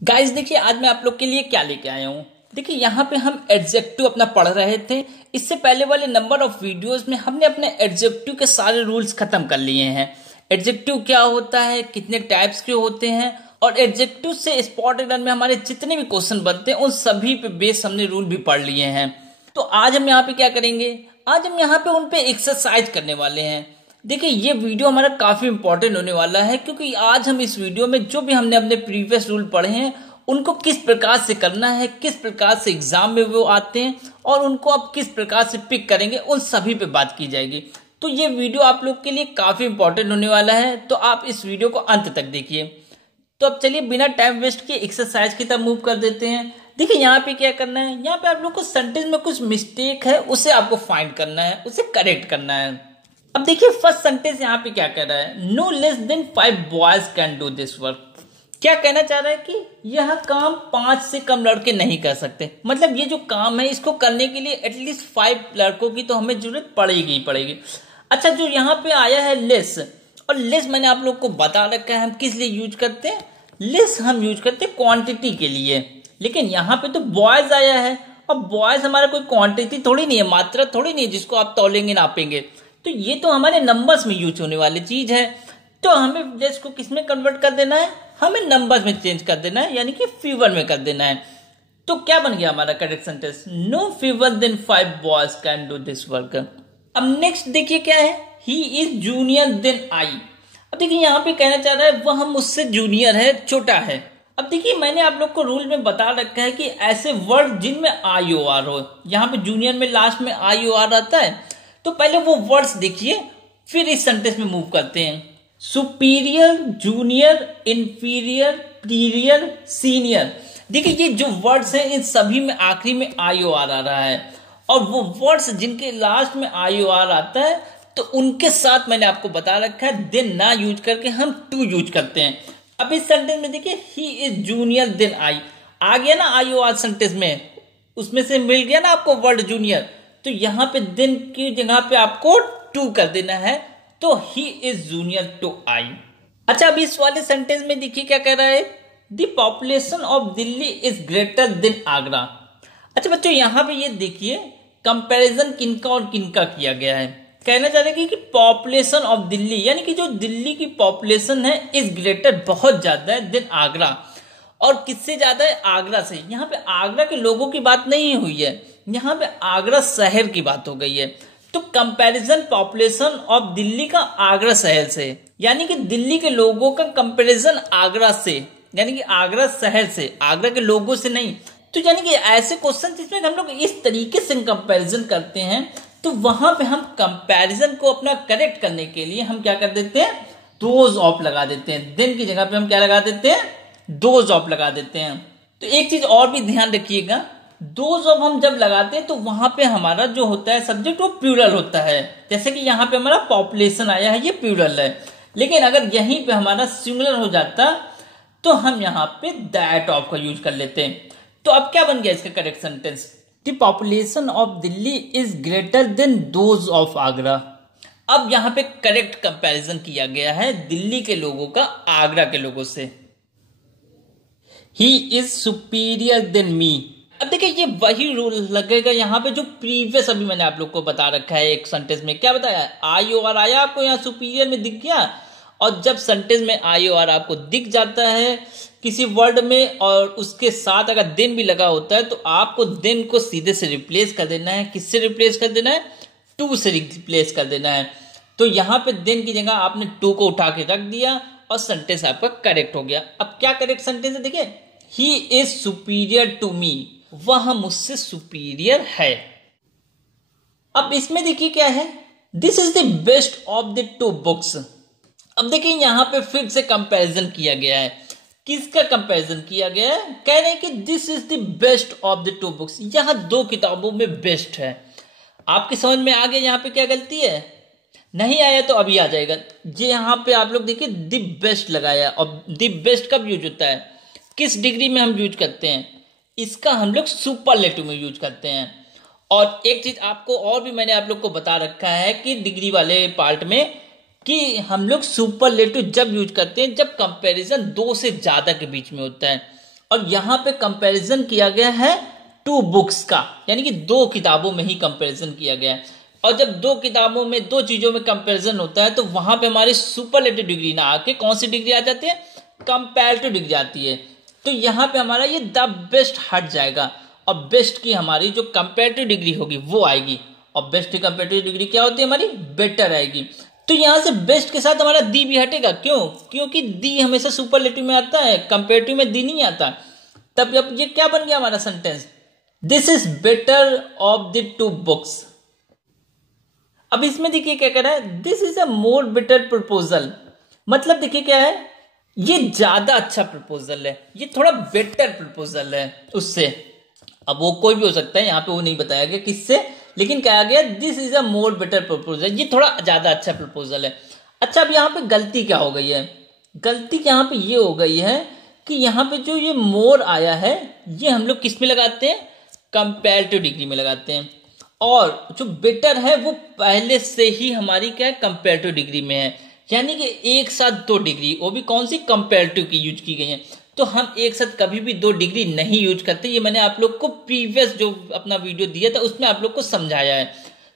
Guys देखिए, आज मैं आप लोग के लिए क्या लेके आया हूँ। देखिए यहाँ पे हम एडजेक्टिव अपना पढ़ रहे थे। इससे पहले वाले नंबर ऑफ वीडियोस में हमने अपने एडजेक्टिव के सारे रूल्स खत्म कर लिए हैं। एडजेक्टिव क्या होता है, कितने टाइप्स के होते हैं, और एडजेक्टिव से स्पॉट एरर में हमारे जितने भी क्वेश्चन बनते हैं उन सभी पे बेस हमने रूल भी पढ़ लिए हैं। तो आज हम यहाँ पे क्या करेंगे, आज हम यहाँ पे उन पे एक्सरसाइज करने वाले हैं। देखिए ये वीडियो हमारा काफी इंपॉर्टेंट होने वाला है, क्योंकि आज हम इस वीडियो में जो भी हमने अपने प्रीवियस रूल पढ़े हैं उनको किस प्रकार से करना है, किस प्रकार से एग्जाम में वो आते हैं और उनको आप किस प्रकार से पिक करेंगे, उन सभी पे बात की जाएगी। तो ये वीडियो आप लोग के लिए काफी इंपॉर्टेंट होने वाला है, तो आप इस वीडियो को अंत तक देखिए। तो अब चलिए बिना टाइम वेस्ट किए एक्सरसाइज की तरफ मूव कर देते हैं। देखिए यहाँ पे क्या करना है, यहाँ पे आप लोग को सेंटेंस में कुछ मिस्टेक है उसे आपको फाइंड करना है, उसे करेक्ट करना है। अब देखिए फर्स्ट सेंटेंस यहाँ पे क्या कह रहा है, no less than 5 boys can do this work. क्या कहना चाह रहा है कि यह काम 5 से कम लड़के नहीं कर सकते। मतलब ये जो काम है इसको करने के लिए एटलीस्ट 5 लड़कों की तो हमें जरूरत पड़ेगी ही पड़ेगी। अच्छा, जो यहाँ पे आया है लेस, और लेस मैंने आप लोग को बता रखा है हम किस लिए यूज करते हैं। लेस हम यूज करते हैं क्वांटिटी के लिए, लेकिन यहाँ पे तो बॉयज आया है, और बॉयज हमारा कोई क्वांटिटी थोड़ी नहीं है, मात्रा थोड़ी नहीं है जिसको आप तौलेंगे नापेंगे। तो ये तो हमारे नंबर्स में यूज होने वाली चीज है। तो हमें लेस को किस में कन्वर्ट कर देना है, हमें नंबर्स में चेंज कर देना है, यानी कि फीवर में कर देना है। तो क्या बन गया हमारा correct sentence, no fewer than 5 boys can do this work. अब नेक्स्ट देखिए क्या है, he is junior than I. अब देखिए यहाँ पे कहना चाह रहा है वह मुझसे जूनियर है, छोटा है। अब देखिए मैंने आप लोग को रूल में बता रखा है कि ऐसे वर्ड जिनमें आई ओ आर हो, यहाँ पे जूनियर में लास्ट में आई ओ आर आता है, तो पहले वो वर्ड्स देखिए फिर इस सेंटेंस में मूव करते हैं। Superior, junior, inferior, prior, senior. देखिए ये जो वर्ड्स हैं इन सभी में आखिरी में आई ओ आर आ रहा है, और वो वर्ड्स जिनके लास्ट में आई ओ आर आता है तो उनके साथ मैंने आपको बता रखा है देन ना यूज करके हम टू यूज करते हैं। अब इस सेंटेंस में देखिए he is junior than I, आ गया ना आई ओ आर सेंटेंस में, उसमें से मिल गया ना आपको वर्ड जूनियर। तो यहाँ पे देन की जगह पे आपको टू कर देना है, तो ही इज जूनियर टू आई। अच्छा, अब इस वाले सेंटेंस में देखिए क्या कह रहा है, the population of Delhi is greater than Agra. अच्छा बच्चों यहाँ पे ये देखिए कंपैरिजन किनका और किनका किया गया है। कहना चाह रहे हैं कि पॉपुलेशन ऑफ दिल्ली, यानी कि जो दिल्ली की पॉपुलेशन है इज ग्रेटर, बहुत ज्यादा है, देन आगरा। और किससे ज्यादा है, आगरा से। यहाँ पे आगरा के लोगों की बात नहीं हुई है, यहाँ पे आगरा शहर की बात हो गई है। तो कंपैरिजन पॉपुलेशन ऑफ दिल्ली का आगरा शहर से, यानी कि दिल्ली के लोगों का कंपैरिजन आगरा से, यानी कि आगरा शहर से, आगरा के लोगों से नहीं। तो यानी कि ऐसे क्वेश्चन जिसमें हम लोग इस तरीके से कंपैरिजन करते हैं, तो वहां पे हम कंपैरिजन को अपना करेक्ट करने के लिए हम क्या कर देते हैं, दोज ऑफ लगा देते हैं। देन की जगह पे हम क्या लगा देते हैं, दोज ऑफ लगा देते हैं। तो एक चीज और भी ध्यान रखिएगा, दोज ऑफ हम जब लगाते हैं तो वहां पे हमारा जो होता है सब्जेक्ट वो प्लूरल होता है। जैसे कि यहाँ पे हमारा पॉपुलेशन आया है, ये प्लूरल है, लेकिन अगर यहीं पे हमारा सिंगुलर हो जाता तो हम यहाँ पे दैट ऑफ का यूज कर लेते हैं। तो अब क्या बन गया इसका correct sentence, the population of Delhi is greater than those of Agra. अब यहाँ पे करेक्ट कंपैरिजन किया गया है दिल्ली के लोगों का आगरा के लोगों से। ही इज सुपीरियर देन मी। अब देखिए ये वही रूल लगेगा यहाँ पे जो प्रीवियस अभी मैंने आप लोग को बता रखा है। एक सेंटेंस में क्या बताया, आई ओ आर आया आपको, यहाँ सुपीरियर में दिख गया, और जब सेंटेंस में आई ओ आर आपको दिख जाता है किसी वर्ड में और उसके साथ अगर देन भी लगा होता है, तो आपको देन को सीधे से रिप्लेस कर देना है। किससे रिप्लेस कर देना है, टू से रिप्लेस कर देना है। तो यहाँ पे देन की जगह आपने टू को उठा के रख दिया और सेंटेंस आपका करेक्ट हो गया। अब क्या करेक्ट सेंटेंस है, देखिए he is superior to me, वह मुझसे सुपीरियर है। अब इसमें देखिए क्या है, this is the best of the two books. अब देखिए यहाँ पे फिर से कंपैरिजन किया गया है। किसका कंपैरिजन किया गया है, कह रहे हैं कि this is the best of the two books, यह दो किताबों में बेस्ट है। आपके समझ में आ गया यहाँ पे क्या गलती है, नहीं आया तो अभी आ जाएगा। ये यहाँ पे आप लोग देखिए द बेस्ट लगाया, और द बेस्ट कब यूज होता है, किस डिग्री में हम यूज करते हैं, इसका हम लोग सुपरलेटिव में यूज करते हैं। और एक चीज आपको और भी मैंने आप लोग को बता रखा है कि डिग्री वाले पार्ट में, कि हम लोग सुपरलेटिव जब यूज करते हैं जब कंपैरिजन दो से ज्यादा के बीच में होता है। और यहाँ पे कंपैरिजन किया गया है 2 बुक्स का, यानी कि 2 किताबों में ही कंपैरिजन किया गया है। और जब 2 किताबों में 2 चीजों में कंपैरिजन होता है तो वहां पे हमारी सुपरलेटिव डिग्री ना आके कौन सी डिग्री आ जाती है, कंपैरेटिव डिग्री आती है। तो यहाँ पे हमारा ये द बेस्ट हट जाएगा और बेस्ट की हमारी जो कंपैरेटिव डिग्री होगी वो आएगी, और बेस्ट की कंपैरेटिव डिग्री क्या होती है हमारी, बेटर आएगी। तो यहां से बेस्ट के साथ हमारा दी भी हटेगा, क्यों, क्योंकि दी हमेशा सुपरलेटिव में आता है, कंपैरेटिव में दी नहीं आता। तब अब ये क्या बन गया हमारा sentence, this is better of the 2 books. अब इसमें देखिए क्या कह रहा है, this is a more better proposal, मतलब देखिए क्या है, ये ज्यादा अच्छा प्रपोजल है, ये थोड़ा बेटर प्रपोजल है उससे। अब वो कोई भी हो सकता है, यहाँ पे वो नहीं बताया गया किससे, लेकिन कहा गया this is a more better proposal, ये थोड़ा ज्यादा अच्छा प्रपोजल है। अच्छा, अब यहाँ पे गलती क्या हो गई है, गलती यहाँ पे ये हो गई है कि यहाँ पे जो ये मोर आया है ये हम लोग किस में लगाते हैं, कंपैरेटिव डिग्री में लगाते हैं, और जो बेटर है वो पहले से ही हमारी क्या है, कंपैरेटिव डिग्री में है। यानी कि एक साथ 2 डिग्री, वो भी कौन सी, कंपैरेटिव की यूज की गई है। तो हम एक साथ कभी भी 2 डिग्री नहीं यूज करते, ये मैंने आप लोग को प्रीवियस जो अपना वीडियो दिया था उसमें आप लोग को समझाया है।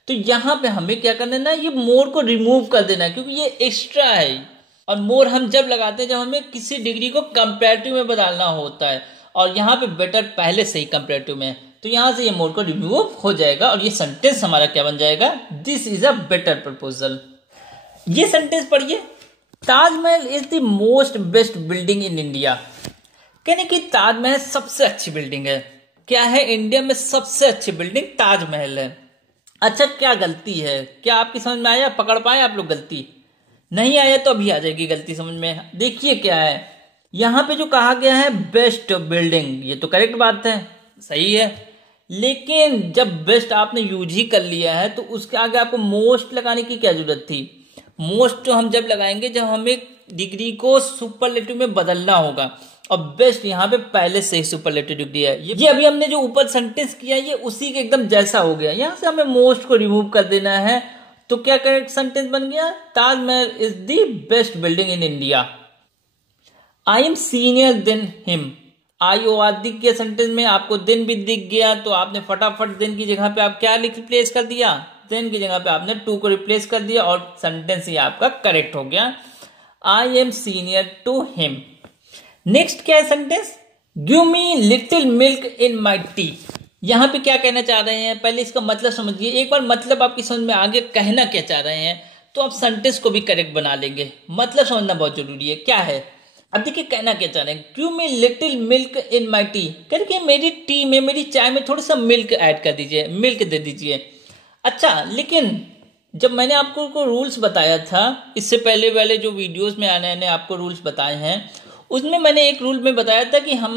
तो यहाँ पे हमें क्या करना है ना, ये मोर को रिमूव कर देना है, क्योंकि ये एक्स्ट्रा है। और मोर हम जब लगाते हैं जब हमें किसी डिग्री को कंपैरेटिव में बदलना होता है, और यहाँ पे बेटर पहले से ही कंपैरेटिव में है, तो यहां से ये मोर को रिमूव हो जाएगा और ये सेंटेंस हमारा क्या बन जाएगा, this is a better proposal. ये सेंटेंस पढ़िए, Taj Mahal is the most best building in India, कहने की ताजमहल सबसे अच्छी बिल्डिंग है। क्या है, इंडिया में सबसे अच्छी बिल्डिंग ताजमहल है। अच्छा, क्या गलती है, क्या आपकी समझ में आया, पकड़ पाए आप लोग गलती, नहीं आया तो अभी आ जाएगी गलती समझ में। देखिए क्या है, यहां पे जो कहा गया है बेस्ट बिल्डिंग, ये तो करेक्ट बात है, सही है, लेकिन जब बेस्ट आपने यूज ही कर लिया है तो उसके आगे आपको मोस्ट लगाने की क्या जरूरत थी। मोस्ट तो हम जब लगाएंगे जब हमें डिग्री को सुपरलेटिव में बदलना होगा, और बेस्ट यहाँ पे पहले से ही सुपरलेटिव डिग्री है। ये अभी हमने जो ऊपर सेंटेंस किया ये उसी के एकदम जैसा हो गया, यहाँ से हमें मोस्ट को रिमूव कर देना है। तो क्या करेक्ट सेंटेंस बन गया, Taj Mahal is the best building in India. I am senior than him, I O आदि के सेंटेंस में आपको दिन भी दिख गया, तो आपने फटाफट दिन की जगह पे आप क्या रिप्लेस कर दिया, देन की जगह पे आपने 2 को रिप्लेस कर दिया और सेंटेंस ही आपका करेक्ट हो गया, I am senior to him. Next क्या है sentence, give me little milk in my tea. यहां पे क्या कहना चाह रहे हैं, पहले इसका मतलब समझिए, एक बार मतलब आपकी समझ में आगे कहना क्या चाह रहे हैं तो आप सेंटेंस को भी करेक्ट बना लेंगे। मतलब समझना बहुत जरूरी है, क्या है, अब देखिए कहना क्या चाह रहे हैं, give me little milk in my T, करके मेरी टी में, मेरी चाय में थोड़ा सा मिल्क ऐड कर दीजिए, मिल्क दे दीजिए। अच्छा, लेकिन जब मैंने आपको रूल्स बताया था, इससे पहले वाले जो वीडियोस में मैंने आपको रूल्स बताए हैं, उसमें मैंने एक रूल में बताया था कि हम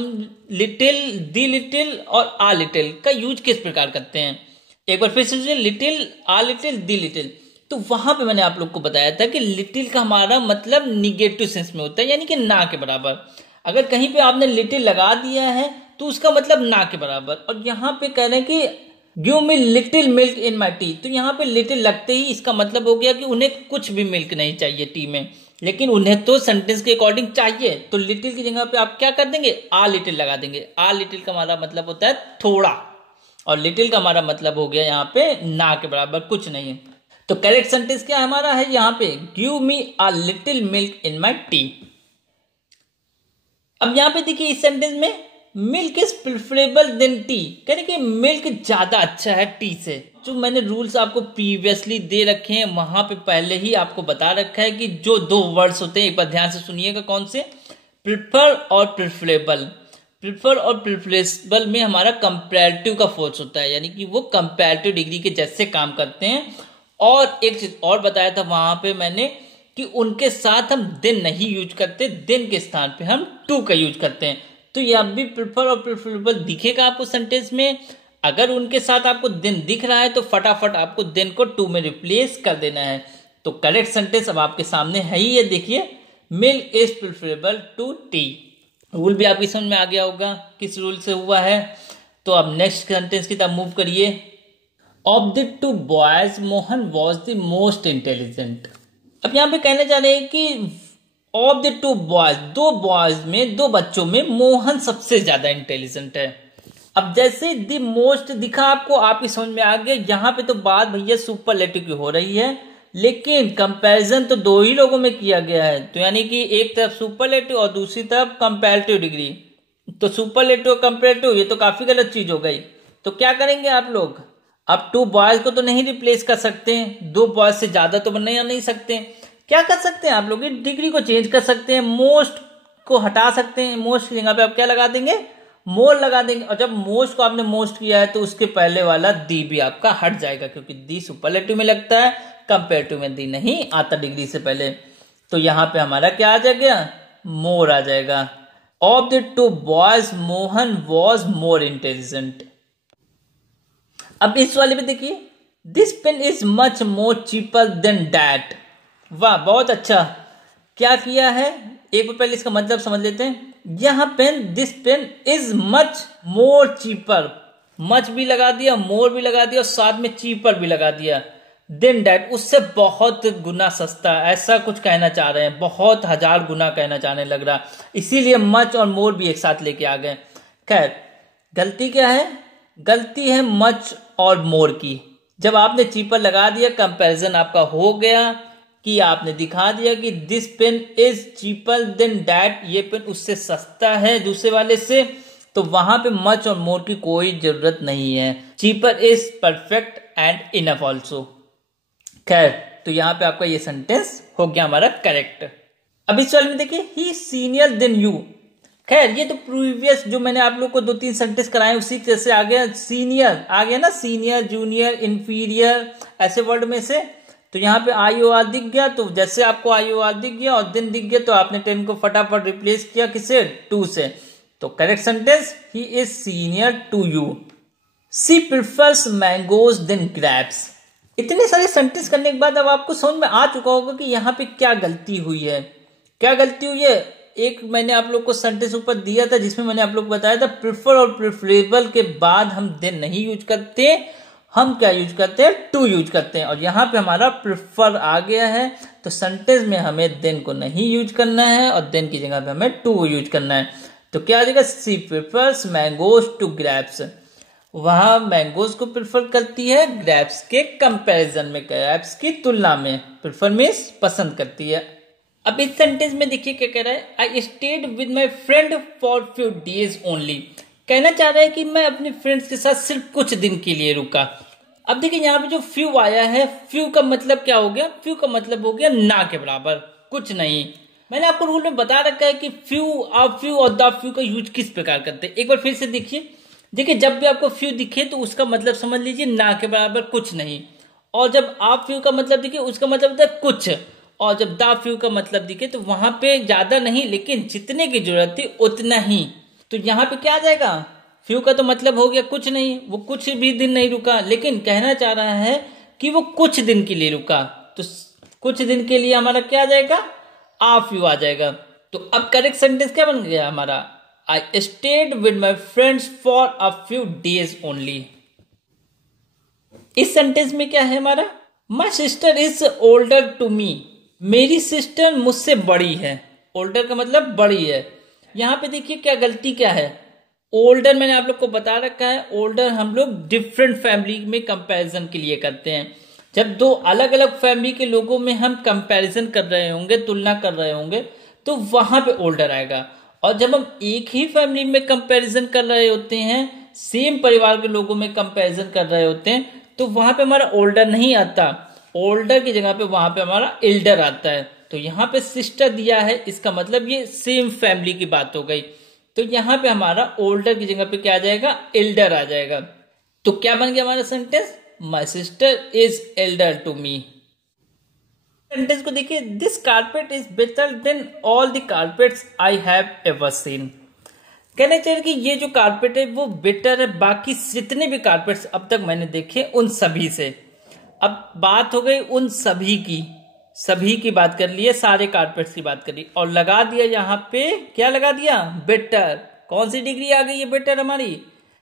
लिटिल, दी लिटिल और आ लिटिल का यूज किस प्रकार करते हैं। एक बार फिर से, लिटिल, आ लिटिल, दी लिटिल, तो वहां पे मैंने आप लोग को बताया था कि लिटिल का हमारा मतलब निगेटिव सेंस में होता है, यानी कि ना के बराबर। अगर कहीं पे आपने लिटिल लगा दिया है तो उसका मतलब ना के बराबर। और यहाँ पे कह रहे हैं कि give me little milk in my T, तो यहाँ पे लिटिल लगते ही इसका मतलब हो गया कि उन्हें कुछ भी मिल्क नहीं चाहिए टी में, लेकिन उन्हें तो सेंटेंस के अकॉर्डिंग चाहिए, तो लिटिल की जगह पे आप क्या कर देंगे, आ लिटिल लगा देंगे। आ लिटिल का हमारा मतलब होता है थोड़ा, और लिटिल का हमारा मतलब हो गया यहाँ पे ना के बराबर, कुछ नहीं है। तो करेक्ट सेंटेंस क्या हमारा है यहाँ पे, give me a little milk in my tea. अब यहाँ पे देखिए इस सेंटेंस में milk is preferable than tea, यानी कि मिल्क ज्यादा अच्छा है टी से। जो मैंने रूल्स आपको प्रीवियसली दे रखे हैं वहां पे पहले ही आपको बता रखा है कि जो 2 वर्ड्स होते हैं, एक बार ध्यान से सुनिएगा, कौन से, प्रिफर और प्रिफरेबल। प्रिफर और प्रिफरेबल में हमारा कंपैरेटिव का फोर्स होता है, यानी कि वो कंपैरेटिव डिग्री के जैसे काम करते हैं। और एक चीज और बताया था वहां पे मैंने कि उनके साथ हम दिन नहीं यूज करते, दिन के स्थान पे हम टू का यूज करते हैं। तो ये अब भी प्रिफर और प्रिफरेबल दिखेगा आपको सेंटेंस में। अगर उनके साथ आपको दिन दिख रहा है तो फटाफट आपको दिन को टू में रिप्लेस कर देना है। तो करेक्ट सेंटेंस अब आपके सामने है ही, ये देखिए, milk is preferable to tea. Rule भी आपकी समझ में आ गया होगा किस रूल से हुआ है। तो अब नेक्स्ट सेंटेंस की तरफ मूव करिए। Of the 2 boys Mohan was the most intelligent. अब यहाँ पे कहना चाह रहे हैं कि ऑफ द टू बॉयज, दो बॉयज में, दो बच्चों में मोहन सबसे ज्यादा इंटेलिजेंट है। अब जैसे द मोस्ट दिखा आपको, आपकी समझ में आ गया। यहाँ पे तो बात भैया सुपरलेटिव की हो रही है, लेकिन कंपैरिजन तो दो ही लोगों में किया गया है। तो यानी कि एक तरफ सुपरलेटिव और दूसरी तरफ कंपैरेटिव डिग्री। तो सुपरलेटिव और कंपैरेटिव ये तो काफी गलत चीज हो गई। तो क्या करेंगे आप लोग, अब टू बॉयज को तो नहीं रिप्लेस कर सकते, दो बॉयज से ज्यादा तो बनने नहीं सकते। क्या कर सकते हैं आप लोग, डिग्री को चेंज कर सकते हैं, मोस्ट को हटा सकते हैं। मोस्ट की जगह पे आप क्या लगा देंगे, मोर लगा देंगे। और जब मोस्ट को आपने मोस्ट किया है तो उसके पहले वाला दी भी आपका हट जाएगा, क्योंकि दी सुपरलेटिव में लगता है, कंपेरेटिव में दी नहीं आता डिग्री से पहले। तो यहां पे हमारा क्या आ जाएगा, मोर आ जाएगा। Of the two boys Mohan was more intelligent. अब इस वाले में देखिए, this pen is much more cheaper than that. वाह बहुत अच्छा, क्या किया है, एक बार पहले इसका मतलब समझ लेते हैं। यहां pen, this pen is much more cheaper, much भी लगा दिया, मोर भी लगा दिया और साथ में चीपर भी लगा दिया। देन डैट, उससे बहुत गुना सस्ता, ऐसा कुछ कहना चाह रहे हैं, बहुत हजार गुना कहना चाहने लग रहा, इसीलिए मच और मोर भी एक साथ लेके आ गए। खैर गलती क्या है, गलती है मच और मोर की। जब आपने चीपर लगा दिया, कंपैरिजन आपका हो गया कि आपने दिखा दिया कि this pen is cheaper than that, ये पेन उससे सस्ता है दूसरे वाले से, तो वहां पे मच और मोर की कोई जरूरत नहीं है। Cheaper is perfect and enough also. खैर तो यहां पे आपका ये सेंटेंस हो गया हमारा करेक्ट। अब इस वाले में देखिए, ही सीनियर देन यू। खैर ये तो प्रीवियस जो मैंने आप लोग को दो तीन सेंटेंस कराए उसी जैसे आ गया, सीनियर आ गया ना, सीनियर, जूनियर, इंफीरियर, ऐसे वर्ड में से। तो यहाँ पे आई ओ आर दिख गया, तो जैसे आपको आई ओ आर दिख गया और दिन दिख गया, तो आपने 10 को फटाफट रिप्लेस किया किससे, 2 से। तो correct sentence, he is senior to you. She prefers mangoes than grapes. इतने सारे सेंटेंस करने के बाद अब आपको समझ में आ चुका होगा कि यहाँ पे क्या गलती हुई है। क्या गलती हुई है, एक मैंने आप लोग को सेंटेंस ऊपर दिया था जिसमें मैंने आप लोग को बताया था प्रिफर और प्रिफरेबल के बाद हम देन नहीं यूज करते, हम क्या यूज करते हैं, टू यूज करते हैं। और यहाँ पे हमारा प्रिफर आ गया है, तो सेंटेंस में हमें देन को नहीं यूज करना है और देन की जगह पे हमें टू यूज करना है। तो क्या आ जाएगा, सी प्रिफर्स मैंगोज टू ग्रेप्स। वहां मैंगोज को प्रिफर करती है ग्रेप्स के कंपैरिजन में, ग्रेप्स की तुलना में। प्रिफर मीन्स पसंद करती है। अब इस सेंटेंस में देखिए क्या कह रहा है, आई stayed with my friend for few days only. कहना चाह रहा है कि मैं अपने फ्रेंड्स के साथ सिर्फ कुछ दिन के लिए रुका। अब देखिए यहाँ पे जो फ्यू आया है, फ्यू का मतलब क्या हो गया, फ्यू का मतलब हो गया ना के बराबर, कुछ नहीं। मैंने आपको रूल में बता रखा है कि फ्यू, आ फ्यू और द फ्यू का यूज किस प्रकार करते हैं। एक बार फिर से देखिए, जब भी आपको फ्यू दिखे तो उसका मतलब समझ लीजिए ना के बराबर कुछ नहीं। और जब आप फ्यू का मतलब दिखे उसका मतलब होता है कुछ। और जब द फ्यू का मतलब दिखे तो वहां पे ज्यादा नहीं, लेकिन जितने की जरूरत थी उतना ही। तो यहाँ पे क्या आ जाएगा, फ्यू का तो मतलब हो गया कुछ नहीं, वो कुछ भी दिन नहीं रुका, लेकिन कहना चाह रहा है कि वो कुछ दिन के लिए रुका। तो कुछ दिन के लिए हमारा क्या आ जाएगा, आ फ्यू आ जाएगा। तो अब करेक्ट सेंटेंस क्या बन गया हमारा, I stayed with my friends for a few days only. इस सेंटेंस में क्या है हमारा, my sister is older to me. मेरी सिस्टर मुझसे बड़ी है, ओल्डर का मतलब बड़ी है। यहां पे देखिए क्या गलती क्या है, ओल्डर मैंने आप लोग को बता रखा है, ओल्डर हम लोग डिफरेंट फैमिली में कंपैरिजन के लिए करते हैं। जब दो अलग अलग फैमिली के लोगों में हम कंपैरिजन कर रहे होंगे, तुलना कर रहे होंगे, तो वहां पे ओल्डर आएगा। और जब हम एक ही फैमिली में कंपैरिजन कर रहे होते हैं, सेम परिवार के लोगों में कंपैरिजन कर रहे होते हैं, तो वहां पे हमारा ओल्डर नहीं आता, ओल्डर की जगह पे वहां पे हमारा एल्डर आता है। तो यहाँ पे सिस्टर दिया है, इसका मतलब ये सेम फैमिली की बात हो गई। तो यहाँ पे हमारा ओल्डर की जगह पे क्या आ जाएगा, एल्डर आ जाएगा। तो क्या बन गया हमारा sentence, my sister is elder to me. Sentence को देखिए, this carpet is better than all the carpets I have ever seen. कहना चाहिए कि ये जो कारपेट है वो बेटर है बाकी जितने भी कारपेट्स अब तक मैंने देखे उन सभी से। अब बात हो गई उन सभी की बात कर लिए, सारे कारपेट्स की बात कर ली और लगा दिया यहाँ पे, क्या लगा दिया, बेटर। कौन सी डिग्री आ गई है बेटर हमारी,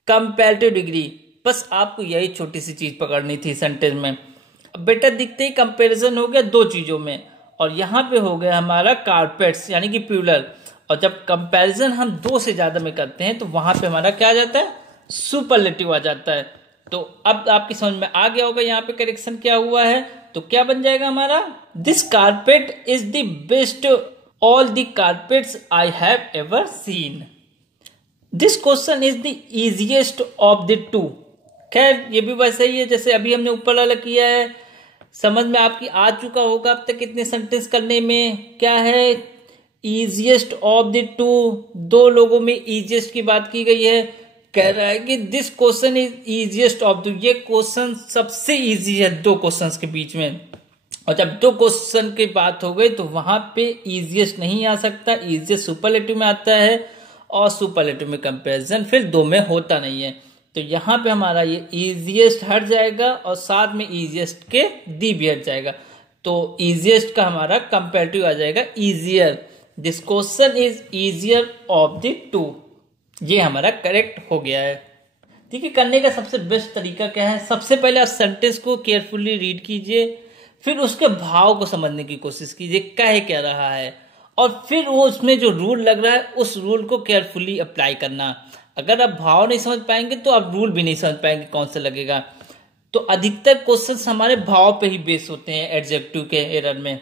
कंपैरेटिव डिग्री। बस आपको यही छोटी सी चीज पकड़नी थी सेंटेंस में। अब बेटर दिखते ही कंपैरिजन हो गया दो चीजों में, और यहाँ पे हो गया हमारा कार्पेट्स यानी कि प्लूरल। और जब कंपैरिजन हम दो से ज्यादा में करते हैं तो वहां पे हमारा क्या आ जाता है, सुपरलेटिव आ जाता है। तो अब आपकी समझ में आ गया होगा यहाँ पे करेक्शन क्या हुआ है। तो क्या बन जाएगा हमारा, this carpet is the best all the carpets I have ever scene. This question is the easiest of the to. खैर ये भी वैसे ही है जैसे अभी हमने ऊपर वाला किया है, समझ में आपकी आ चुका होगा अब तक इतने सेंटेंस करने में। क्या है, इजिएस्ट ऑफ द टू, दो लोगों में इजिएस्ट की बात की गई है। कह रहा है कि this question is easiest of the, ये क्वेश्चन सबसे इजी है दो क्वेश्चंस के बीच में। और जब दो क्वेश्चन की बात हो गई तो वहां पे इजिएस्ट नहीं आ सकता, इजिएस्ट सुपरलेटिव में आता है और सुपरलेटिव में कंपैरिजन फिर दो में होता नहीं है। तो यहाँ पे हमारा ये इजिएस्ट हट जाएगा और साथ में इजिएस्ट के दी भी हट जाएगा। तो इजिएस्ट का हमारा कंपैरेटिव आ जाएगा easier. This question is easier of the to, ये हमारा करेक्ट हो गया है। ठीक है, करने का सबसे बेस्ट तरीका क्या है, सबसे पहले आप सेंटेंस को केयरफुली रीड कीजिए, फिर उसके भाव को समझने की कोशिश कीजिए कह क्या रहा है, और फिर वो उसमें जो रूल लग रहा है उस रूल को केयरफुली अप्लाई करना। अगर आप भाव नहीं समझ पाएंगे तो आप रूल भी नहीं समझ पाएंगे कौन सा लगेगा। तो अधिकतर क्वेश्चंस हमारे भाव पे ही बेस होते हैं एडजेक्टिव के एरर में।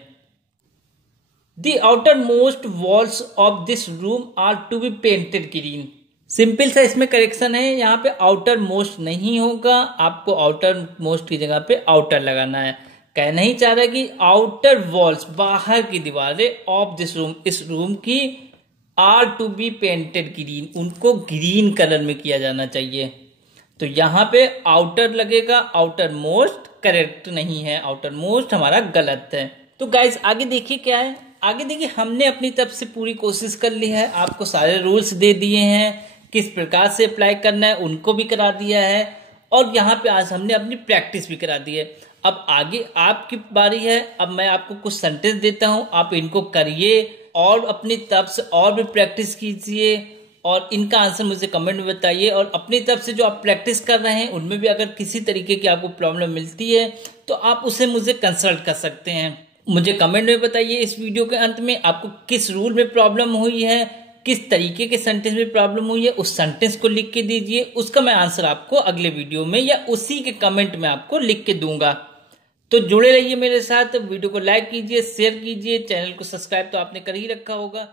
The outermost walls of this room are to be painted green. Simple सा इसमें करेक्शन है, यहाँ पे आउटर मोस्ट नहीं होगा, आपको आउटर मोस्ट की जगह पे आउटर लगाना है। कह नहीं चाह रहा कि आउटर वॉल्स, बाहर की दीवारें, ऑफ दिस रूम, इस रूम की, are to be painted green, उनको ग्रीन कलर में किया जाना चाहिए। तो यहाँ पे आउटर लगेगा, आउटर मोस्ट करेक्ट नहीं है, आउटर मोस्ट हमारा गलत है। तो गाइज आगे देखिए क्या है, आगे देखिए हमने अपनी तरफ से पूरी कोशिश कर ली है, आपको सारे रूल्स दे दिए हैं, किस प्रकार से अप्लाई करना है उनको भी करा दिया है, और यहाँ पे आज हमने अपनी प्रैक्टिस भी करा दी है। अब आगे आपकी बारी है, अब मैं आपको कुछ सेंटेंस देता हूँ, आप इनको करिए और अपनी तरफ से और भी प्रैक्टिस कीजिए और इनका आंसर मुझे कमेंट में बताइए। और अपनी तरफ से जो आप प्रैक्टिस कर रहे हैं उनमें भी अगर किसी तरीके की आपको प्रॉब्लम मिलती है तो आप उसे मुझे कंसल्ट कर सकते हैं। मुझे कमेंट में बताइए इस वीडियो के अंत में आपको किस रूल में प्रॉब्लम हुई है, किस तरीके के सेंटेंस में प्रॉब्लम हुई है, उस सेंटेंस को लिख के दीजिए, उसका मैं आंसर आपको अगले वीडियो में या उसी के कमेंट में आपको लिख के दूंगा। तो जुड़े रहिए मेरे साथ, वीडियो को लाइक कीजिए, शेयर कीजिए, चैनल को सब्सक्राइब तो आपने कर ही रखा होगा।